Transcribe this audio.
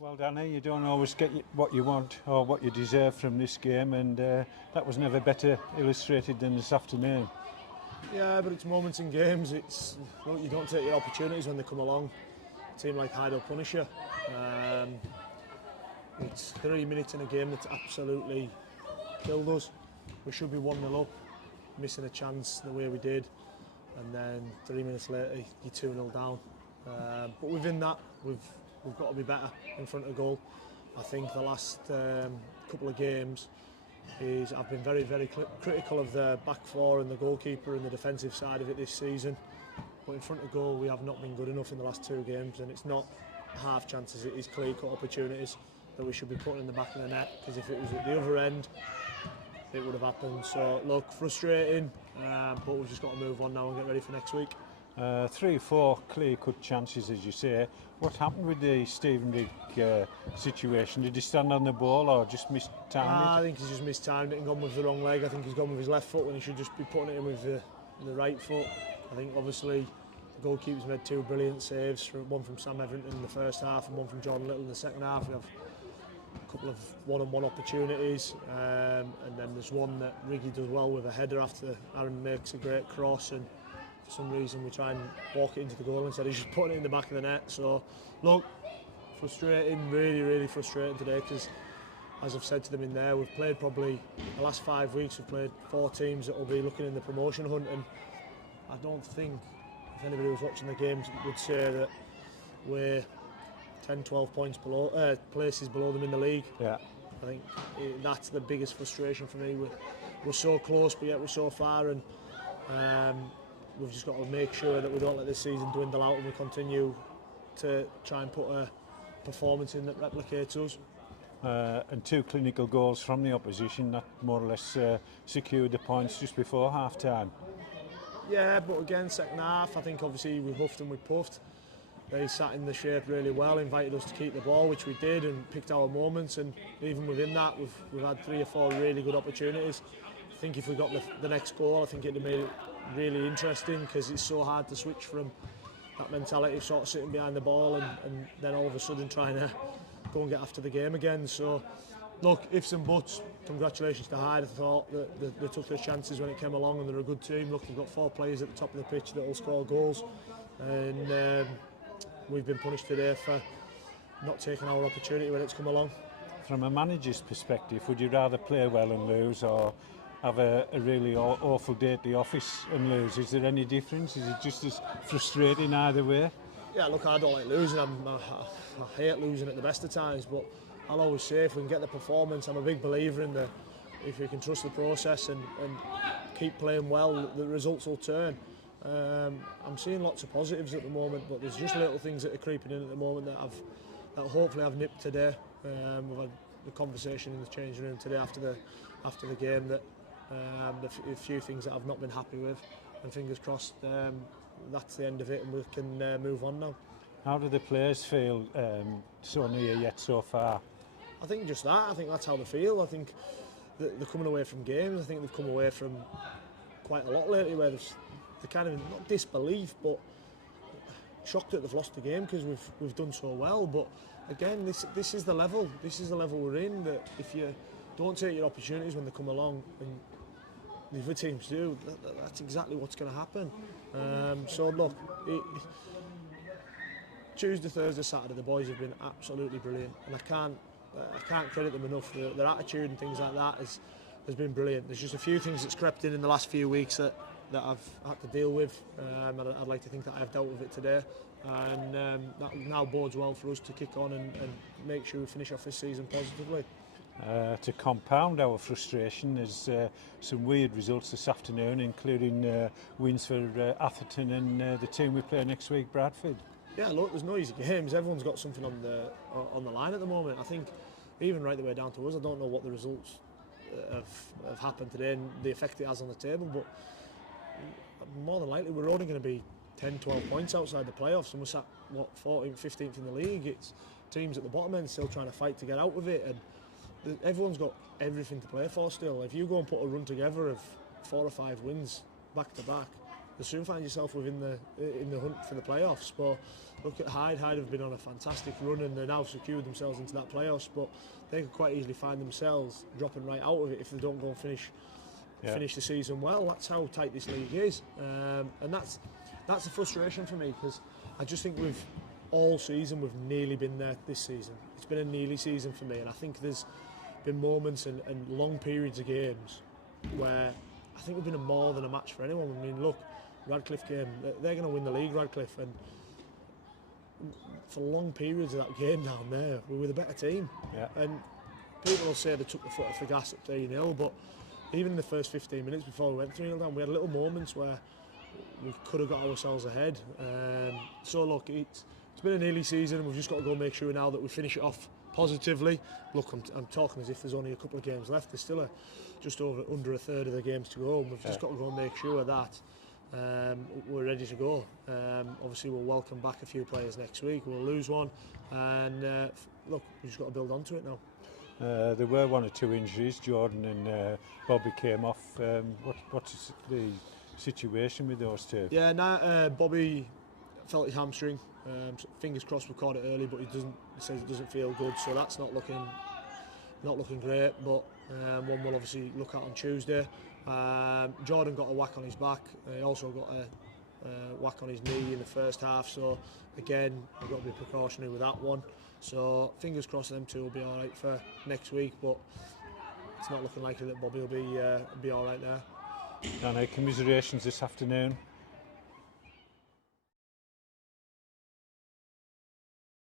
Well, Danny, you don't always get what you want or what you deserve from this game, and that was never better illustrated than this afternoon. Yeah, but it's moments in games. You don't take your opportunities when they come along. A team like Hyde will punish you. It's 3 minutes in a game that's absolutely killed us. We should be 1-0 up, missing a chance the way we did, and then 3 minutes later you're 2-0 down. But within that, we've got to be better in front of goal. I think the last couple of games I've been very, very critical of the back four and the goalkeeper and the defensive side of it this season. But in front of goal, we have not been good enough in the last 2 games, and it's not half chances, it is clear-cut opportunities that we should be putting in the back of the net, because if it was at the other end, it would have happened. So look, frustrating, but we've just got to move on now and get ready for next week. 3 or 4 clear-cut chances, as you say. What happened with the Stephen Rigg situation? Did he stand on the ball or just mistimed it? I think he's just mistimed it and gone with the wrong leg. I think he's gone with his left foot when he should just be putting it in with the right foot. I think obviously the goalkeeper's made 2 brilliant saves, one from Sam Everington in the first half and one from Jordan Little in the second half. We have a couple of one-on-one opportunities, and then there's one that Riggy does well with a header after Aaron makes a great cross, and for some reason we try and walk it into the goal instead of just putting it in the back of the net. So look, frustrating, really, really frustrating today, because as I've said to them in there, we've played probably the last 5 weeks, we've played 4 teams that will be looking in the promotion hunt, and I don't think if anybody was watching the games would say that we're 10-12 points below, places below them in the league. Yeah. I think that's the biggest frustration for me. We're so close, but yet we're so far, and we've just got to make sure that we don't let this season dwindle out and we continue to try and put a performance in that replicates us. And 2 clinical goals from the opposition that more or less secured the points just before half-time. Yeah, but again, second half, I think obviously we huffed and we puffed. They sat in the shape really well, invited us to keep the ball, which we did, and picked our moments. And even within that, we've had 3 or 4 really good opportunities. I think if we got the next goal, I think it'd have made it really interesting, because it's so hard to switch from that mentality of sort of sitting behind the ball and then all of a sudden trying to go and get after the game again. So look, ifs and buts. Congratulations to Hyde. I thought that they took their chances when it came along, and they're a good team. Look, we've got 4 players at the top of the pitch that will score goals, and we've been punished today for not taking our opportunity when it's come along. From a manager's perspective, would you rather play well and lose, or have a really awful day at the office and lose? Is there any difference? Is it just as frustrating either way? Yeah, look, I don't like losing. I hate losing at the best of times, but I'll always say if we can get the performance, I'm a big believer in if we can trust the process and keep playing well, the results will turn. I'm seeing lots of positives at the moment, but there's just little things that are creeping in at the moment that hopefully I've nipped today. We've had the conversation in the changing room today after the game that a few things that I've not been happy with, and fingers crossed that's the end of it and we can move on now. How do the players feel so near yet so far? I think just that. I think that's how they feel. I think they're coming away from games. I think they've come away from quite a lot lately where they're kind of not disbelief, but shocked that they've lost the game because we've done so well. But again, this is the level. This is the level we're in. That if you don't take your opportunities when they come along, and the other teams do, that's exactly what's going to happen. So look, Tuesday, Thursday, Saturday, the boys have been absolutely brilliant, and I can't credit them enough. Their attitude and things like that has been brilliant. There's just a few things that's crept in the last few weeks that I've had to deal with, and I'd like to think that I've dealt with it today, and that now bodes well for us to kick on and make sure we finish off this season positively. To compound our frustration, there's some weird results this afternoon, including wins for Atherton and the team we play next week, Bradford. Yeah, look, there's no easy games. Everyone's got something on the line at the moment. I think even right the way down to us, I don't know what the results have happened today and the effect it has on the table, but more than likely we're only going to be 10-12 points outside the playoffs, and we're sat 14th, 15th in the league. It's teams at the bottom end still trying to fight to get out of it, and everyone's got everything to play for still. If you go and put a run together of 4 or 5 wins back to back, you'll soon find yourself in the hunt for the playoffs. But look at Hyde. Hyde have been on a fantastic run and they're now secured themselves into that playoffs, but they could quite easily find themselves dropping right out of it if they don't go and finish the season well. That's how tight this league is, and that's a frustration for me, because I just think we've nearly been there this season. It's been a nearly season for me, and I think there's been moments and long periods of games where I think we've been more than a match for anyone. I mean, look, Radcliffe game, they're going to win the league, Radcliffe, and for long periods of that game down there, we were the better team. Yeah. And people will say they took the foot off the gas at 3-0, but even in the first 15 minutes before we went 3-0 down, we had little moments where we could have got ourselves ahead. So look, it's been a nearly season, and we've just got to go make sure now that we finish it off positively. Look, I'm talking as if there's only a couple of games left. There's still just under a third of the games to go, and we've just got to go and make sure that we're ready to go. Obviously, we'll welcome back a few players next week. We'll lose one, and look, we've just got to build onto it now. There were one or two injuries. Jordan and Bobby came off. What's the situation with those two? Yeah, Bobby felt his hamstring. Fingers crossed we caught it early, but he says it doesn't feel good, so that's not looking great. But one we'll obviously look at on Tuesday. Jordan got a whack on his back. He also got a whack on his knee in the first half. So again, we've got to be precautionary with that one. So fingers crossed them two will be all right for next week. But it's not looking likely that Bobby will be all right there. And commiserations this afternoon.